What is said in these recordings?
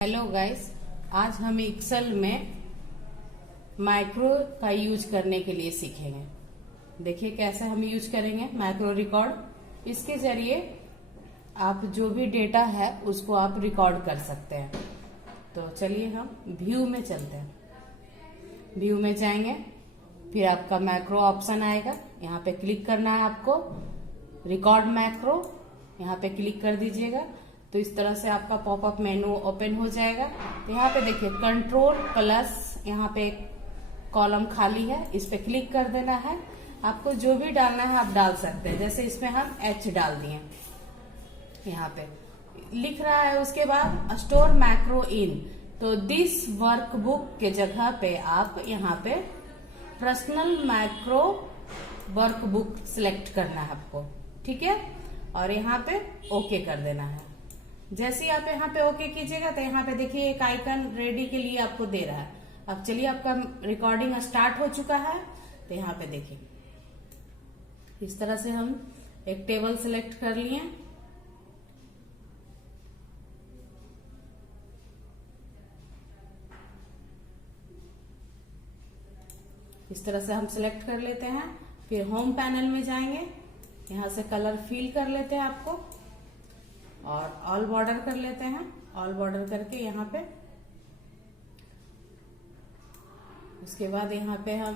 Hello guys, आज हम Excel में मैक्रो का यूज करने के लिए सीखेंगे। देखिए कैसे हम यूज करेंगे मैक्रो रिकॉर्ड। इसके जरिए आप जो भी डेटा है उसको आप रिकॉर्ड कर सकते हैं। तो चलिए हम व्यू में चलते हैं। व्यू में जाएंगे, फिर आपका मैक्रो ऑप्शन आएगा, यहाँ पे क्लिक करना है आपको। रिकॉर्ड मैक्रो यहाँ पे क्लिक कर दीजिएगा तो इस तरह से आपका पॉपअप मेनू ओपन हो जाएगा। तो यहाँ पे देखिए कंट्रोल प्लस, यहाँ पे एक कॉलम खाली है, इस पे क्लिक कर देना है। आपको जो भी डालना है आप डाल सकते हैं। जैसे इसमें हम एच डाल दिए, यहाँ पे लिख रहा है। उसके बाद स्टोर मैक्रो इन, तो दिस वर्कबुक के जगह पे आप यहाँ पे पर्सनल मैक्रो वर्कबुक सिलेक्ट करना है आपको, ठीक है। और यहाँ पे ओके कर देना है। जैसे ही आप यहाँ पे ओके कीजिएगा तो यहाँ पे देखिए एक आइकन रेडी के लिए आपको दे रहा है। अब चलिए, आपका रिकॉर्डिंग स्टार्ट हो चुका है। तो यहाँ पे देखिए इस तरह से हम एक टेबल सिलेक्ट कर लिए। इस तरह से हम सिलेक्ट कर लेते हैं। फिर होम पैनल में जाएंगे, यहाँ से कलर फिल कर लेते हैं आपको और ऑल बॉर्डर कर लेते हैं। ऑल बॉर्डर करके यहाँ पे, उसके बाद यहाँ पे हम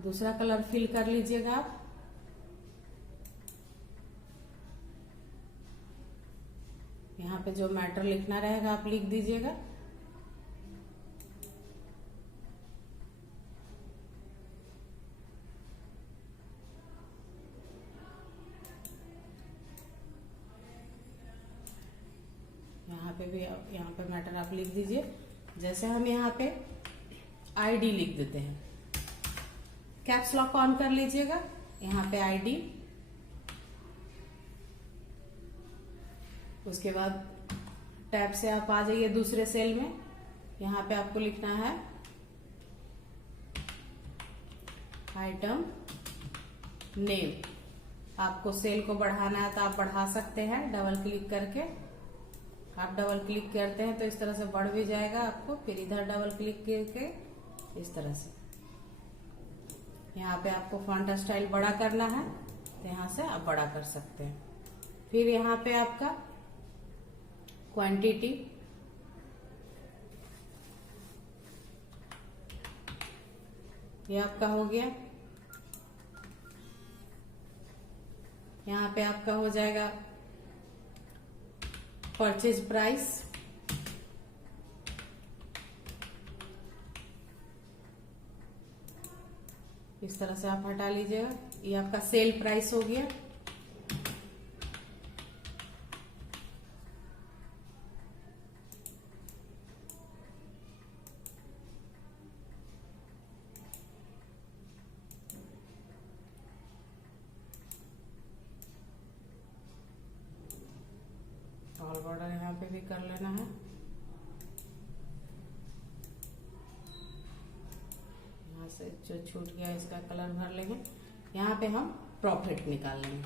दूसरा कलर फिल कर लीजिएगा आप। यहाँ पे जो मैटर लिखना रहेगा आप लिख दीजिएगा। यहाँ पे मैटर आप लिख दीजिए। जैसे हम यहाँ पे आईडी लिख देते हैं, कैप्स लॉक ऑन कर लीजिएगा। यहाँ पे आईडी, उसके बाद टैब से आप आ जाइए दूसरे सेल में। यहाँ पे आपको लिखना है आइटम नेम। आपको सेल को बढ़ाना है तो आप बढ़ा सकते हैं डबल क्लिक करके। आप डबल क्लिक करते हैं तो इस तरह से बढ़ भी जाएगा आपको। फिर इधर डबल क्लिक करके इस तरह से यहाँ पे आपको फॉन्ट स्टाइल बड़ा करना है तो यहाँ से आप बड़ा कर सकते हैं। फिर यहाँ पे आपका क्वांटिटी, ये आपका हो गया। यहाँ पे आपका हो जाएगा परचेज प्राइस, इस तरह से आप हटा लीजिएगा। ये आपका सेल प्राइस हो गया। ऑल बॉर्डर यहाँ पे भी कर लेना है। यहाँ से जो छूट गया इसका कलर भर लेंगे। यहाँ पे हम प्रॉफिट निकाल लेंगे।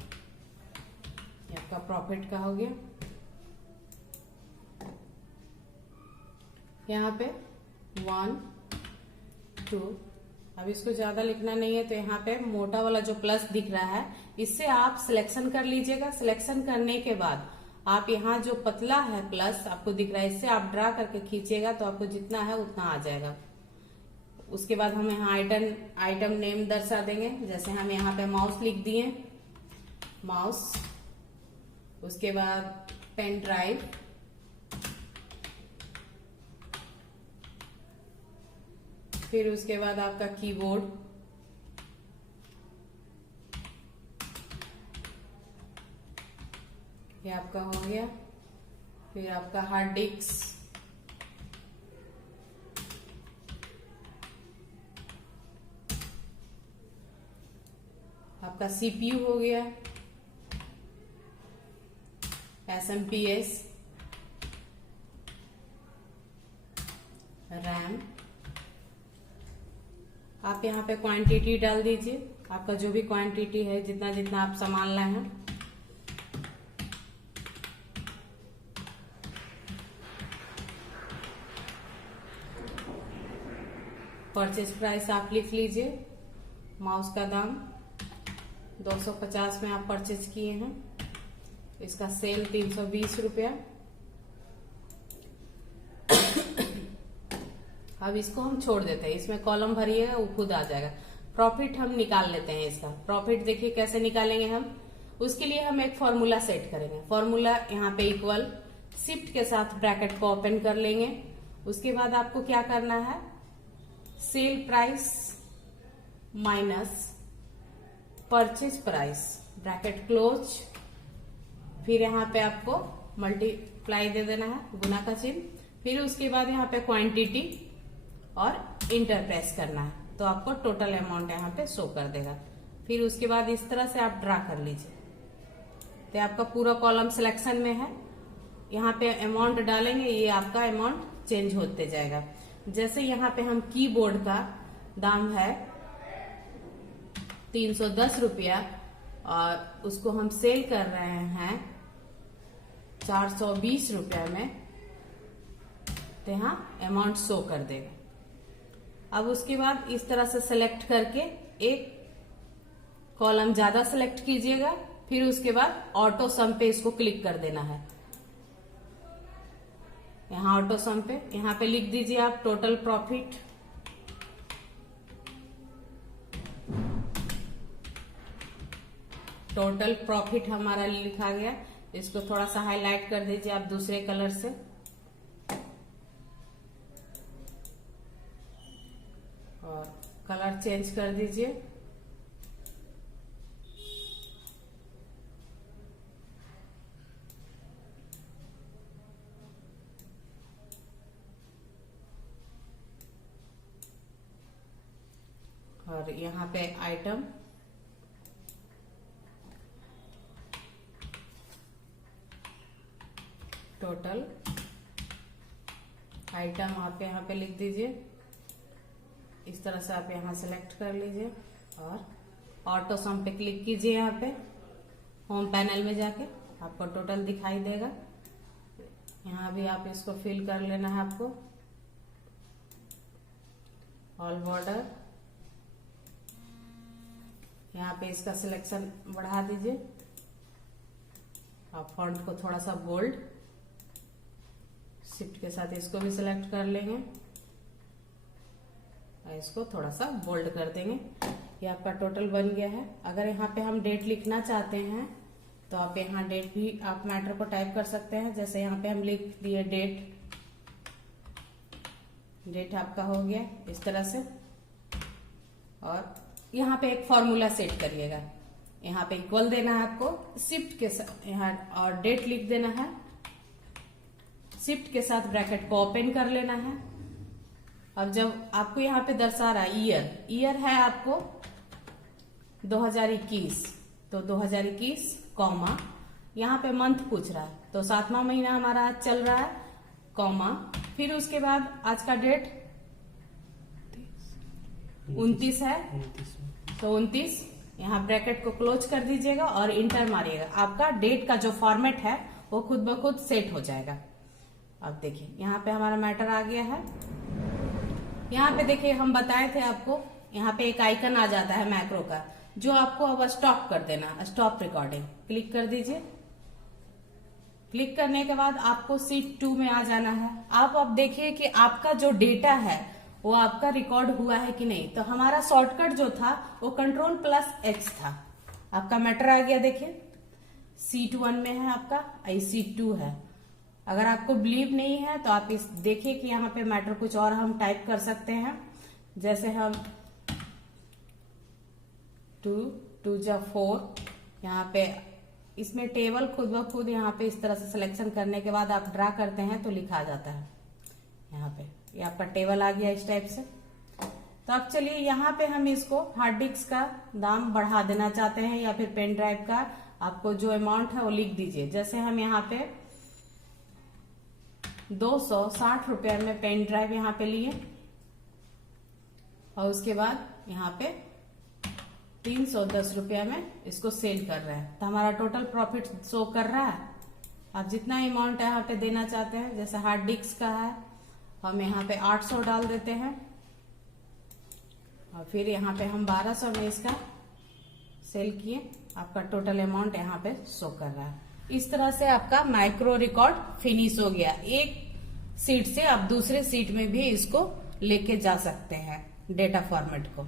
ये आपका प्रॉफिट का हो गया। यहाँ पे 1 2, अब इसको ज्यादा लिखना नहीं है तो यहाँ पे मोटा वाला जो प्लस दिख रहा है इससे आप सिलेक्शन कर लीजिएगा। सिलेक्शन करने के बाद आप यहाँ जो पतला है प्लस आपको दिख रहा है, इससे आप ड्रा करके खींचेगा तो आपको जितना है उतना आ जाएगा। उसके बाद हम यहाँ आइटम नेम दर्शा देंगे। जैसे हम यहाँ पे माउस लिख दिए, माउस, उसके बाद पेन ड्राइव, फिर उसके बाद आपका कीबोर्ड, ये आपका हो गया। फिर आपका हार्ड डिस्क, आपका सीपीयू हो गया, एसएमपीएस, रैम। आप यहाँ पे क्वांटिटी डाल दीजिए, आपका जो भी क्वांटिटी है, जितना जितना आप सामान लाए हैं। परचेज प्राइस आप लिख लीजिए। माउस का दाम 250 में आप परचेज किए हैं, इसका सेल 320 रुपया। अब इसको हम छोड़ देते हैं, इसमें कॉलम भरिएगा वो खुद आ जाएगा। प्रॉफिट हम निकाल लेते हैं इसका। प्रॉफिट देखिए कैसे निकालेंगे हम, उसके लिए हम एक फॉर्मूला सेट करेंगे। फॉर्मूला यहाँ पे इक्वल, शिफ्ट के साथ ब्रैकेट को ओपन कर लेंगे। उसके बाद आपको क्या करना है, sale price minus purchase price, bracket close, फिर यहाँ पे आपको मल्टीप्लाई दे देना है, गुना का चिन्ह, फिर उसके बाद यहाँ पे क्वांटिटी और इंटर प्रेस करना है, तो आपको टोटल अमाउंट यहाँ पे शो कर देगा। फिर उसके बाद इस तरह से आप ड्रा कर लीजिए, तो आपका पूरा कॉलम सिलेक्शन में है। यहाँ पे अमाउंट डालेंगे, ये आपका अमाउंट चेंज होते जाएगा। जैसे यहाँ पे हम कीबोर्ड का दाम है 310 रुपया और उसको हम सेल कर रहे हैं 420 रुपया में, तो यहाँ अमाउंट शो कर देगा। अब उसके बाद इस तरह से सिलेक्ट करके एक कॉलम ज्यादा सिलेक्ट कीजिएगा, फिर उसके बाद ऑटो सम पे इसको क्लिक कर देना है। यहाँ ऑटो सम पे यहाँ पे लिख दीजिए आप टोटल प्रॉफिट। टोटल प्रॉफिट हमारा लिखा गया। इसको थोड़ा सा हाईलाइट कर दीजिए आप दूसरे कलर से। और कलर चेंज कर दीजिए। और यहाँ पे आइटम टोटल आइटम आप यहाँ पे लिख दीजिए। इस तरह से आप यहाँ सेलेक्ट कर लीजिए और ऑटो सम पे क्लिक कीजिए। यहाँ पे होम पैनल में जाके आपको टोटल दिखाई देगा। यहाँ भी आप इसको फिल कर लेना है आपको। ऑल बॉर्डर यहाँ पे इसका सिलेक्शन बढ़ा दीजिए। आप फॉन्ट को थोड़ा सा बोल्ड, शिफ्ट के साथ इसको भी सिलेक्ट कर लेंगे और इसको थोड़ा सा बोल्ड कर देंगे। ये आपका टोटल बन गया है। अगर यहाँ पे हम डेट लिखना चाहते हैं तो आप यहाँ डेट भी आप मैटर को टाइप कर सकते हैं। जैसे यहाँ पे हम लिख दिए डेट, डेट आपका हो गया इस तरह से। और यहाँ पे एक फॉर्मूला सेट करिएगा। यहाँ पे इक्वल देना है आपको, शिफ्ट के साथ यहाँ और डेट लिख देना है। शिफ्ट के साथ ब्रैकेट को ओपन कर लेना है। अब जब आपको यहाँ पे दर्शा रहा है ईयर है आपको 2021, तो 2021 कॉमा, यहाँ पे मंथ पूछ रहा है तो 7वां महीना हमारा आज चल रहा है, कॉमा, फिर उसके बाद आज का डेट 29 है, तो 29, यहाँ ब्रैकेट को क्लोज कर दीजिएगा और इंटर मारिएगा। आपका डेट का जो फॉर्मेट है वो खुद ब खुद सेट हो जाएगा। अब देखिए यहाँ पे हमारा मैटर आ गया है। यहाँ पे देखिए हम बताए थे आपको, यहाँ पे एक आइकन आ जाता है मैक्रो का, जो आपको अब स्टॉप कर देना, स्टॉप रिकॉर्डिंग क्लिक कर दीजिए। क्लिक करने के बाद आपको शीट 2 में आ जाना है। आप अब देखिए कि आपका जो डेटा है वो आपका रिकॉर्ड हुआ है कि नहीं। तो हमारा शॉर्टकट जो था वो Ctrl+X था। आपका मैटर आ गया, देखिए शीट 1 में है आपका, शीट 2 है। अगर आपको बिलीव नहीं है तो आप इस देखिए कि यहाँ पे मैटर कुछ और हम टाइप कर सकते हैं। जैसे हम 2 जा 4, यहाँ पे इसमें टेबल खुद ब खुद यहाँ पे इस तरह से सिलेक्शन करने के बाद आप ड्रा करते हैं तो लिखा जाता है। यहाँ पे ये आपका टेबल आ गया इस टाइप से। तो अब चलिए यहाँ पे हम इसको हार्ड डिस्क का दाम बढ़ा देना चाहते हैं या फिर पेन ड्राइव का आपको जो अमाउंट है वो लिख दीजिए। जैसे हम यहाँ पे 260 रुपये में पेन ड्राइव यहाँ पे लिए और उसके बाद यहाँ पे 310 रुपया में इसको सेल कर रहे हैं। तो हमारा टोटल प्रॉफिट शो कर रहा है। आप जितना अमाउंट यहाँ पे देना चाहते हैं, जैसे हार्ड डिस्क का है हम यहाँ पे 800 डाल देते हैं। और फिर यहाँ पे हम 1200 में इसका सेल किए, आपका टोटल अमाउंट यहाँ पे शो कर रहा है। इस तरह से आपका माइक्रो रिकॉर्ड फिनिश हो गया। एक सीट से आप दूसरे सीट में भी इसको लेके जा सकते हैं डेटा फॉर्मेट को।